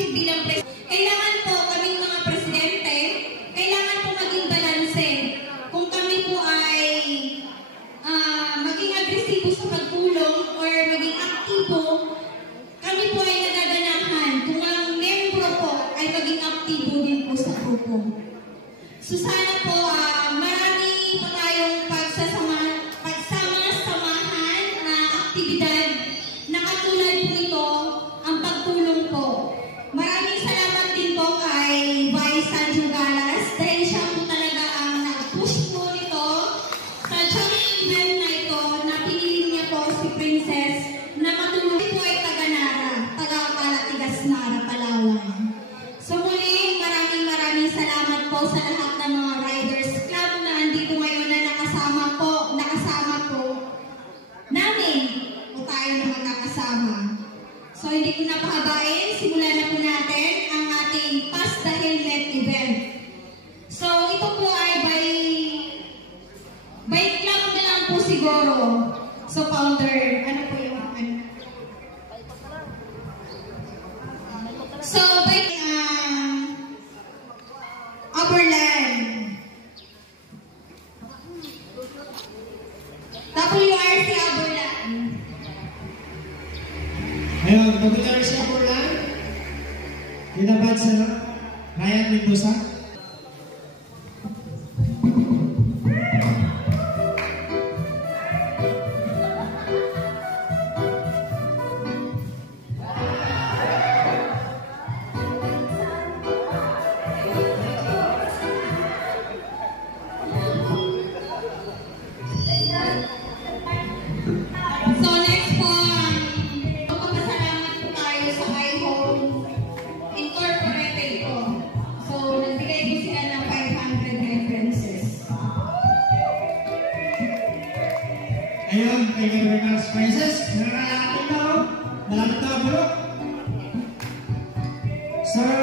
mag-achieve bilang presidente. Kailangan po kaming mga presidente, kailangan po maging balanse. Kung kami po ay maging agresibo sa pagtulong or maging aktibo, kami po ay nagaganahan. Kung ang membro po ay maging aktibo din po sa grupo. So sana po marami po tayong pagsama-samahan na aktibidad na katulad po ito ang pagtulong po. Maraming salamat din po kay Vice Sanjo Galas dahil siya po talaga ang nag-push po nito sa charity event na ito na pinili niya po si Princess na matulungan po ay taga-Kalatigas Nara, Palawan. So muli, maraming salamat po sa lahat ng mga Riders Club na andito ngayon na nakasama po namin o tayo na magkakasama. So hindi ko na pahabain, simulan na po natin ang ating Pass the Helmet event. So ito po ay by club na lang po siguro. So founder, ano po yung So by Aberland. WRC Aberland. Ayun, WRC Aberland. Dinabad sa Ryan Mendoza. So next po, magpapasalamat po tayo sa iHome Incorporated po. So nagbigay po sila ng 500 references. Ayun, thank you very much, Princess. Nakakalatin na ako. Malapit na ako. Sir